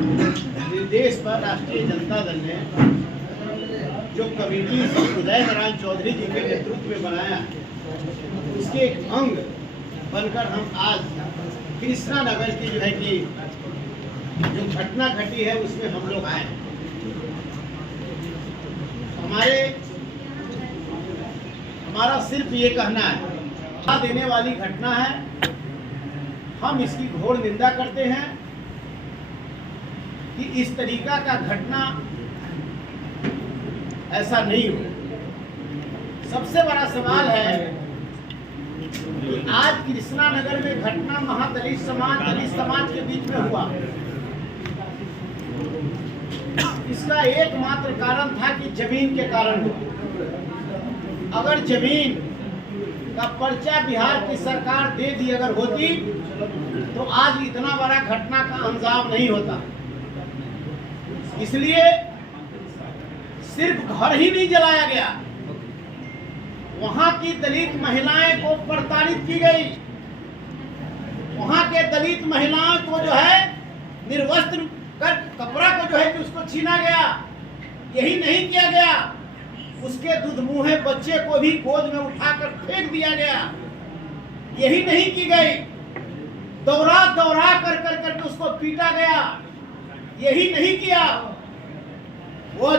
निर्देश पर राष्ट्रीय जनता दल ने जो कमेटी उदय नारायण चौधरी जी के नेतृत्व में बनाया, उसके एक अंग बनकर हम आज कृष्णा नगर की जो है कि जो घटना घटी है उसमें हम लोग आए। हमारा सिर्फ ये कहना है, देने वाली घटना है, हम इसकी घोर निंदा करते हैं कि इस तरीका का घटना ऐसा नहीं हो। सबसे बड़ा सवाल है कि आज कृष्णा नगर में घटना महादलित समाज के बीच में हुआ। इसका एकमात्र कारण था कि जमीन के कारण हुआ। अगर जमीन का पर्चा बिहार की सरकार दे दी अगर होती तो आज इतना बड़ा घटना का अंजाम नहीं होता। इसलिए सिर्फ घर ही नहीं जलाया गया, वहां की दलित महिलाएं को प्रताड़ित की गई। वहां के दलित महिलाओं को जो है निर्वस्त्र कर कपड़ा को जो है कि उसको छीना गया। यही नहीं किया गया, उसके दुधमुहे बच्चे को भी गोद में उठाकर फेंक दिया गया। यही नहीं की गई, दौरा दौरा कर कर करके उसको पीटा गया। यही नहीं किया। वो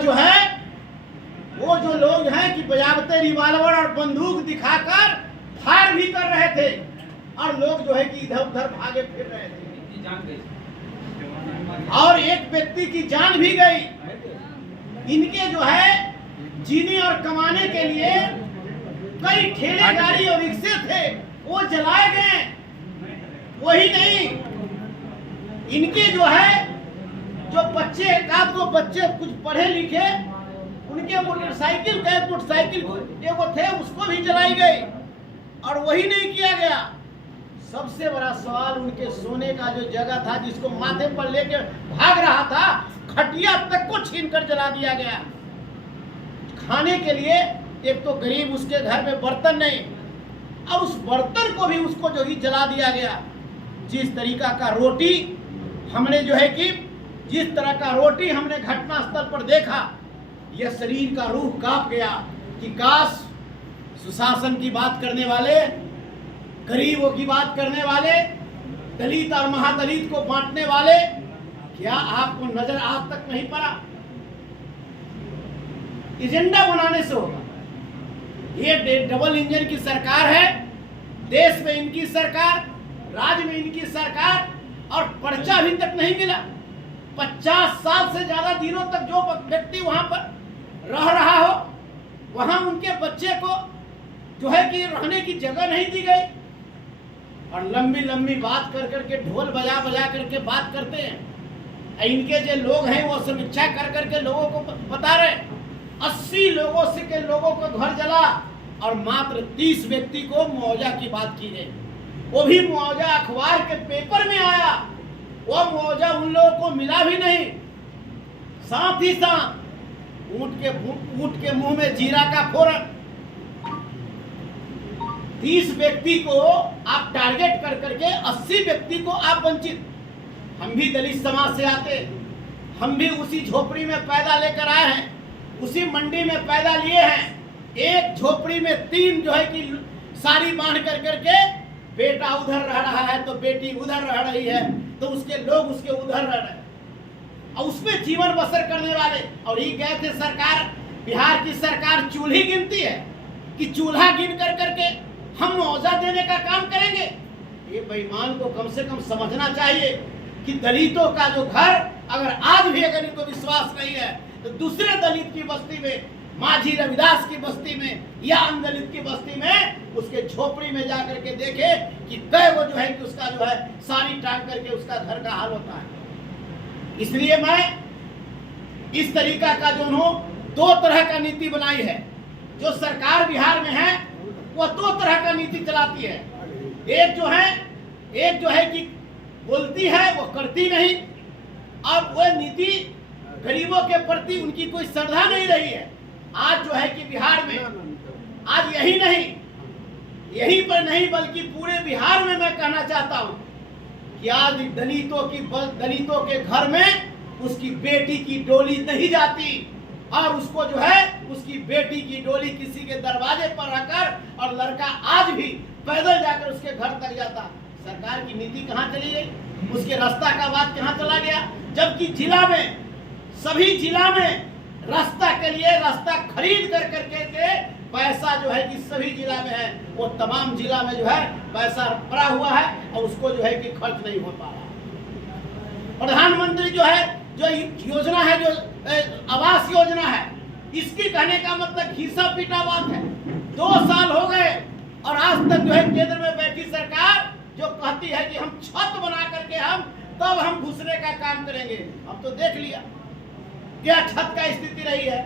जो लोग हैं कि बजावते रिवाल्वर और बंदूक दिखाकर फायर भी कर रहे थे और लोग जो है कि इधर उधर भागे फिर रहे थे और एक व्यक्ति की जान भी गई। इनके जो है जीने और कमाने के लिए कई ठेले गाड़ी और रिक्शे थे, वो जलाए गए। वही नहीं, इनके जो है जो बच्चे कुछ पढ़े लिखे, उनके मोटरसाइकिल एगो थे, उसको भी जलाई गई। और वही नहीं किया गया। सबसे बड़ा सवाल उनके सोने का जो जगह था, जिसको माथे पर लेके भाग रहा था, खटिया तक को छीनकर जला दिया गया। खाने के लिए एक तो गरीब, उसके घर में बर्तन नहीं, और उस बर्तन को भी उसको जो ही जला दिया गया। जिस तरीका का रोटी हमने जो है कि जिस तरह का रोटी हमने घटना स्थल पर देखा, यह शरीर का रूह कांप गया कि काश सुशासन की बात करने वाले, गरीबों की बात करने वाले, दलित और महादलित को बांटने वाले, क्या आपको नजर आज तक नहीं पड़ा? एजेंडा बनाने से होगा। ये डबल इंजन की सरकार है, देश में इनकी सरकार, राज्य में इनकी सरकार, और पर्चा अभी तक नहीं मिला। 50 साल से ज्यादा दिनों तक जो व्यक्ति वहां पर रह रहा हो, वहां उनके बच्चे को जो है कि रहने की जगह नहीं दी गई। और लंबी लंबी बात कर करके, ढोल बजा बजा करके बात करते हैं। इनके जो लोग हैं वो समीक्षा कर करके लोगों को बता रहे, 80 लोगों से के लोगों को घर जला और मात्र 30 व्यक्ति को मुआवजा की बात की गई। वो भी मुआवजा अखबार के पेपर में आया, वो मुआवजा उन लोगों को मिला भी नहीं। साथ ही साथ ऊंट के मुंह में जीरा का फोरन। 30 व्यक्ति को आप टारगेट कर करके 80 व्यक्ति को आप वंचित। हम भी दलित समाज से आते, हम भी उसी झोपड़ी में पैदा लेकर आए हैं, उसी मंडी में पैदा लिए हैं। एक झोपड़ी में 3 जो है कि साड़ी बांध कर करके, बेटा उधर रह रहा है तो बेटी उधर रह रही है, तो उसके लोग उसके उधर रह रहे हैं और उसमें जीवन बसर करने वाले। और ये गए थे सरकार, बिहार की सरकार चूल्ही गिनती है कि चूल्हा गिन कर करके हम मुआवजा देने का काम करेंगे। ये बेईमान को कम से कम समझना चाहिए कि दलितों का जो घर, अगर आज भी अगर इनको विश्वास नहीं है तो दूसरे दलित की बस्ती में, माझी रविदास की बस्ती में या अनदलित की बस्ती में, उसके झोपड़ी में जाकर के देखे कि कई वो जो है कि उसका जो है साड़ी टांग करके उसका घर का हाल होता है। इसलिए मैं इस तरीका का जो 2 तरह का नीति बनाई है। जो सरकार बिहार में है वो 2 तरह का नीति चलाती है। एक जो है कि बोलती है, वो करती नहीं, और वह नीति गरीबों के प्रति उनकी कोई श्रद्धा नहीं रही है। आज जो है कि बिहार में, आज यहीं पर नहीं बल्कि पूरे बिहार में मैं कहना चाहता हूं कि आज दलितों के घर में उसकी बेटी की डोली नहीं जाती और उसको जो है उसकी बेटी की डोली किसी के दरवाजे पर रखकर और लड़का आज भी पैदल जाकर उसके घर तक जाता। सरकार की नीति कहाँ चली गई, उसके रास्ता का बात कहाँ चला गया, जबकि जिला में सभी जिला में रास्ता के लिए रास्ता खरीद कर करके पैसा जो है कि सभी जिला में है, वो तमाम जिला में जो है पैसा पड़ा हुआ है और उसको जो है कि खर्च नहीं हो पा रहा। प्रधानमंत्री जो है जो योजना है, जो आवास योजना है, इसकी कहने का मतलब घिसा पीटा बात है। 2 साल हो गए और आज तक जो है केंद्र में बैठी सरकार जो कहती है कि हम छत बना करके हम घुसने का काम करेंगे। अब तो देख लिया क्या छत का स्थिति रही है।